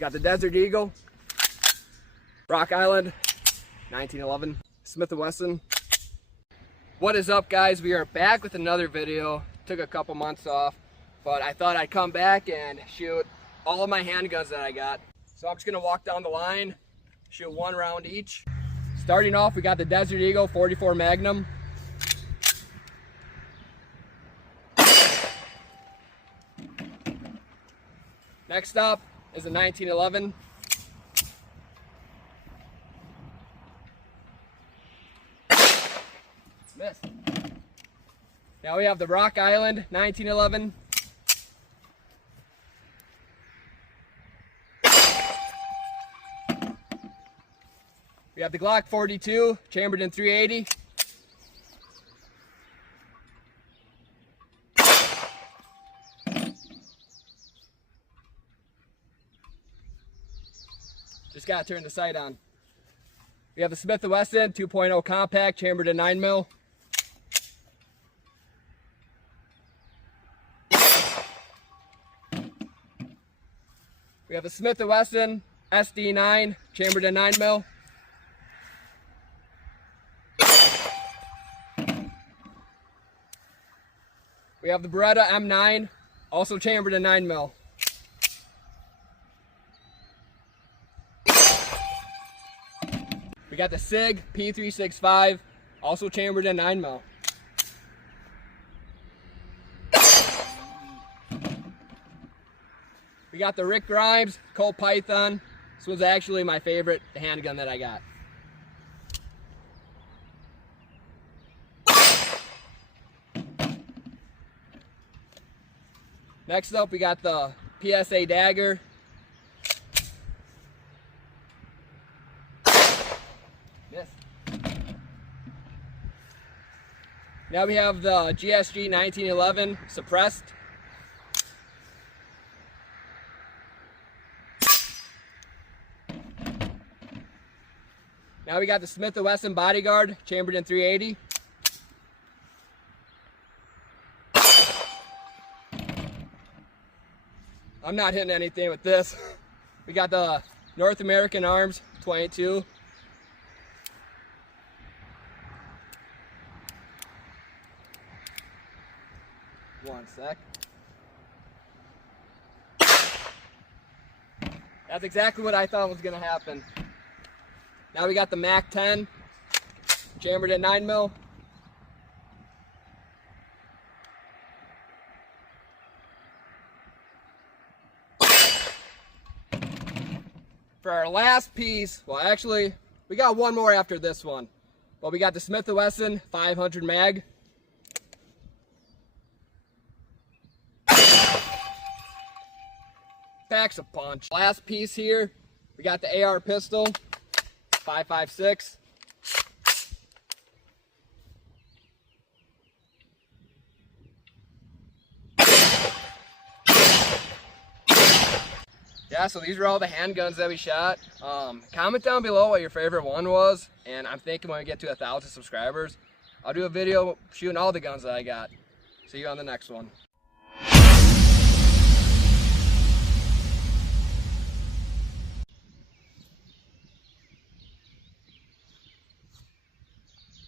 Got the Desert Eagle, Rock Island, 1911, Smith & Wesson. What is up, guys? We are back with another video. Took a couple months off, but I thought I'd come back and shoot all of my handguns that I got. So I'm just gonna walk down the line, shoot one round each. Starting off, we got the Desert Eagle 44 Magnum. Next up is a 1911. Missed. Now we have the Rock Island 1911. We have the Glock 42, chambered in .380. Just gotta turn the sight on. We have the Smith & Wesson 2.0 compact, chambered in 9mm. We have the Smith & Wesson SD9, chambered in 9mm. We have the Beretta M9, also chambered in 9mm. We got the SIG P365, also chambered in 9mm. We got the Rick Grimes Colt Python. This was actually my favorite handgun that I got. Next up, we got the PSA Dagger. Yes. Now we have the GSG 1911 suppressed. Now we got the Smith & Wesson Bodyguard, chambered in .380. I'm not hitting anything with this. We got the North American Arms 22. One sec. That's exactly what I thought was gonna happen. Now we got the Mac 10, chambered in 9mm. For our last piece, well actually, we got one more after this one. But we got the Smith & Wesson 500 mag. Packs a punch. Last piece here, we got the AR pistol, 5.56. Yeah, so these are all the handguns that we shot. Comment down below what your favorite one was, and I'm thinking when we get to 1,000 subscribers, I'll do a video shooting all the guns that I got. See you on the next one.